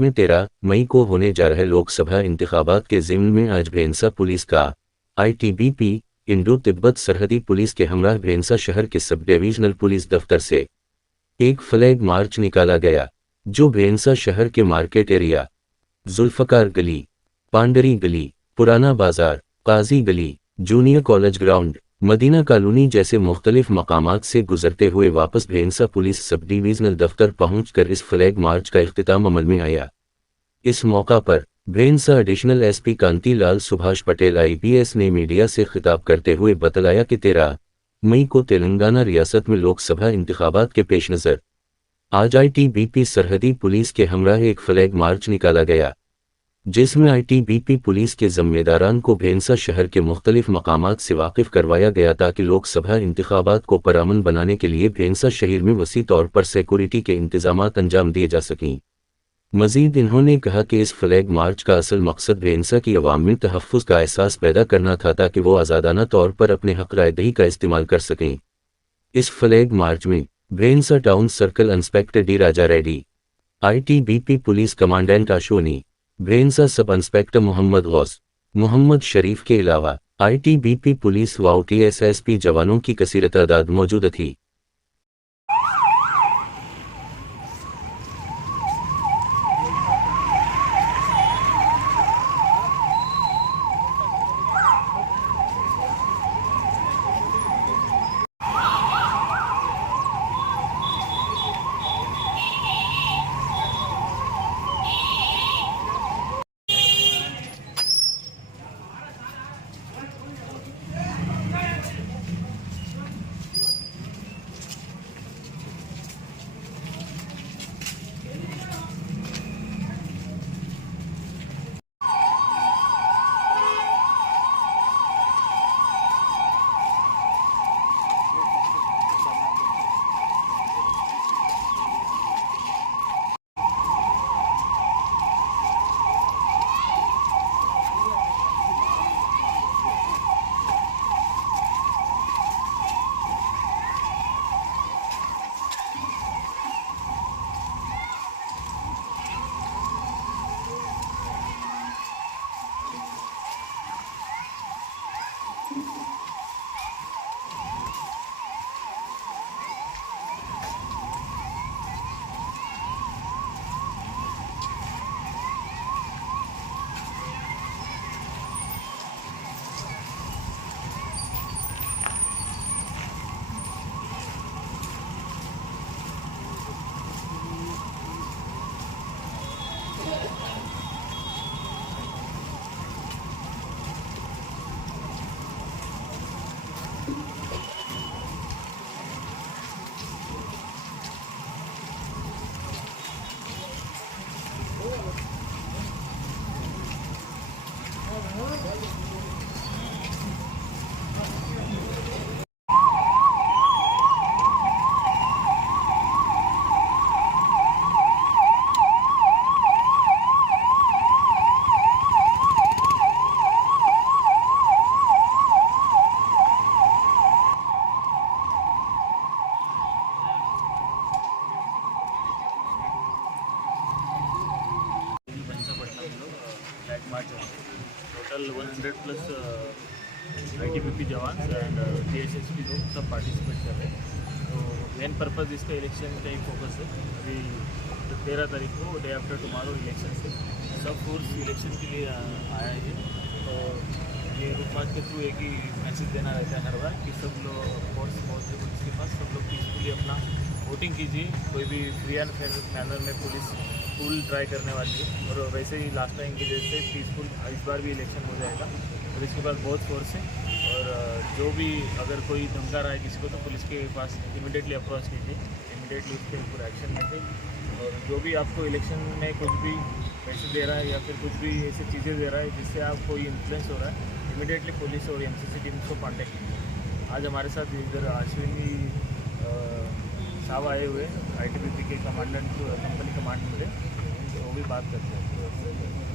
में 13 मई को होने जा रहे लोकसभा इंतखाबात के ज़िम्न में आज भेंसा पुलिस का आईटीबीपी इंडो तिब्बत सरहदी पुलिस के हमराह भेंसा शहर के सब डिविजनल पुलिस दफ्तर से एक फ्लैग मार्च निकाला गया, जो भेंसा शहर के मार्केट एरिया, जुल्फकार गली, पांडरी गली, पुराना बाजार, काजी गली, junior college ground, Madina colony जैसे मुख्तलिफ मकामात से गुजरते हुए वापस भेंसा पुलिस सब डिवीजनल दफ्तर पहुंचकर इस फ्लैग मार्च का इख्तिताम अमल में आया। इस मौका पर भेंसा एडिशनल एसपी कांति लाल सुभाष पटेल आईपीएस ने मीडिया से खिताब करते हुए बतलाया कि 13 मई को तेलंगाना रियासत में लोकसभा इंतखाबात के पेश नज़र आज आईटीबीपी सरहदी पुलिस के हमराह एक फ्लैग मार्च निकाला गया, जिसमें आईटीबीपी पुलिस के ज़िम्मेदारान को भेंसा शहर के मुख्तलिफ मकामात से वाकिफ करवाया गया ताकि लोकसभा इंतखाबात को पुरअमन बनाने के लिए भेंसा शहर में वसी तौर पर सिक्योरिटी के इंतजामात अंजाम दिए जा सकें। मज़ीद इन्होंने कहा कि इस फ्लैग मार्च का असल मकसद भेंसा की अवाम में तहफ़्फ़ुज़ का एहसास पैदा करना था ताकि वो आज़ादाना तौर पर अपने हक़ राय-दही का इस्तेमाल कर सकें। इस फ्लैग मार्च में Bhainsa town circle inspector D Raja Reddy, ITBP police commandant Ashwani, Bhainsa sub inspector Mohammed Ghaus, Mohammed Sharif के अलावा आईटीबीपी पुलिस व टीएसएसपी जवानों की कसीर तादाद मौजूद थी। टोटल 100+ आईटीबीपी जवान एंड टीएसएसपी लोग सब पार्टिसिपेट कर रहे हैं। तो मेन पर्पज़ इसका इलेक्शन का ही फोकस है। अभी 13 तारीख को डे आफ्टर टुमारो इलेक्शन से सब फोर्स इलेक्शन के लिए आया है। तो ये ग्रुप मार्च के थ्रू एक ही मैसेज देना रहता है हर बार कि सब लोग फोर्स पहुँचे पुलिस के पास, सब लोग पीसफुली अपना वोटिंग कीजिए। कोई भी फ्री एंड फेयर मैनर में पुलिस फुल ट्राई करने वाली है और वैसे ही लास्ट टाइम की जैसे पीसफुल इस बार भी इलेक्शन हो जाएगा। पुलिस के पास बहुत फोर्स है और जो भी अगर कोई धमका रहा है किसी को तो पुलिस के पास इमीडिएटली अप्रोच कीजिए, इमीडिएटली उसके ऊपर एक्शन लीजिए। और जो भी आपको इलेक्शन में कुछ भी पैसे दे रहा है या फिर कुछ भी ऐसी चीज़ें दे रहा है जिससे आप कोई इन्फ्लुएंस हो रहा है, इमीडिएटली पुलिस और एमसीसी टीम को कॉन्टैक्ट कीजिए। आज हमारे साथ इधर अश्विनी साहब आए हुए आईटीबीपी के कमांडेंट कंपनी कमांड में, तो वो भी बात करते हैं।